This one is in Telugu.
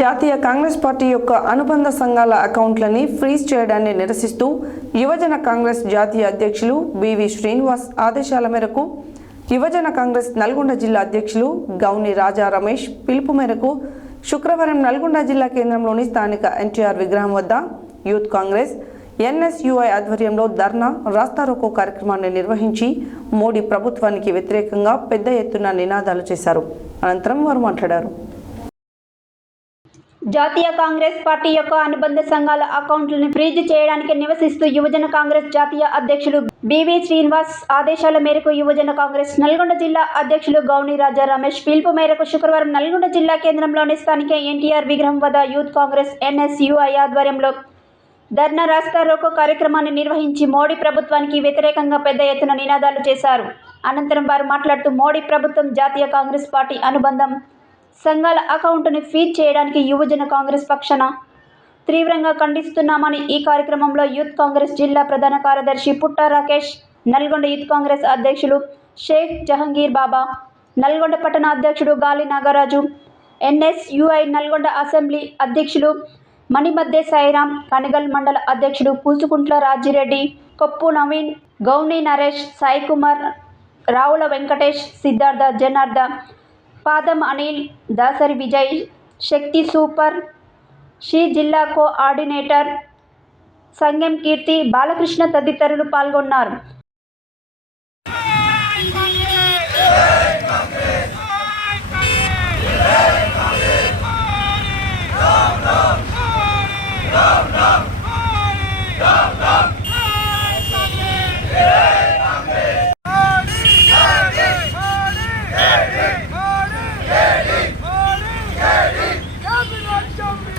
జాతీయ కాంగ్రెస్ పార్టీ యొక్క అనుబంధ సంఘాల అకౌంట్లని ఫ్రీజ్ చేయడాన్ని నిరసిస్తూ యువజన కాంగ్రెస్ జాతీయ అధ్యక్షులు బివి శ్రీనివాస్ ఆదేశాల మేరకు యువజన కాంగ్రెస్ నల్గొండ జిల్లా అధ్యక్షులు గౌని రాజా రమేష్ పిలుపు మేరకు శుక్రవారం నల్గొండ జిల్లా కేంద్రంలోని స్థానిక ఎన్టీఆర్ విగ్రహం వద్ద యూత్ కాంగ్రెస్ ఎన్ఎస్యుఐ ఆధ్వర్యంలో ధర్నా రాస్తారోకో కార్యక్రమాన్ని నిర్వహించి మోడీ ప్రభుత్వానికి వ్యతిరేకంగా పెద్ద ఎత్తున నినాదాలు చేశారు. అనంతరం వారు మాట్లాడారు. జాతీయ కాంగ్రెస్ పార్టీ యొక్క అనుబంధ సంఘాల అకౌంట్లను ఫ్రీజ్ చేయడానికి నివసిస్తూ యువజన కాంగ్రెస్ జాతీయ అధ్యక్షులు బీవీ శ్రీనివాస్ ఆదేశాల మేరకు యువజన కాంగ్రెస్ నల్గొండ జిల్లా అధ్యక్షులు గౌని రాజా రమేష్ పిలుపు మేరకు శుక్రవారం నల్గొండ జిల్లా కేంద్రంలోని స్థానిక ఎన్టీఆర్ విగ్రహం వద్ద యూత్ కాంగ్రెస్ ఎన్ఎస్యుఐ ఆధ్వర్యంలో ధర్నా రాస్తా రోకో కార్యక్రమాన్ని నిర్వహించి మోడీ ప్రభుత్వానికి వ్యతిరేకంగా పెద్ద ఎత్తున నినాదాలు చేశారు. అనంతరం వారు మాట్లాడుతూ మోడీ ప్రభుత్వం జాతీయ కాంగ్రెస్ పార్టీ అనుబంధం సంఘాల అకౌంటును ఫీడ్ చేయడానికి యువజన కాంగ్రెస్ పక్షాన తీవ్రంగా ఖండిస్తున్నామని ఈ కార్యక్రమంలో యూత్ కాంగ్రెస్ జిల్లా ప్రధాన కార్యదర్శి పుట్ట రాకేష్ నల్గొండ యూత్ కాంగ్రెస్ అధ్యక్షులు షేక్ జహంగీర్ బాబా నల్గొండ పట్టణ అధ్యక్షుడు గాలి నాగరాజు ఎన్ఎస్యుఐ నల్గొండ అసెంబ్లీ అధ్యక్షులు మణిమద్దె సాయిరాం కనగల్ మండల అధ్యక్షుడు పూసుకుంట్ల రాజిరెడ్డి కొప్పు నవీన్ గౌని నరేష్ సాయి కుమార్ రావుల వెంకటేష్ సిద్ధార్థ జనార్ద పాదం అనిల్ దాసరి విజయ్ శక్తి సూపర్ షీ జిల్లా కోఆర్డినేటర్ సంగం కీర్తి బాలకృష్ణ తదితరులు పాల్గొన్నారు. Gracias.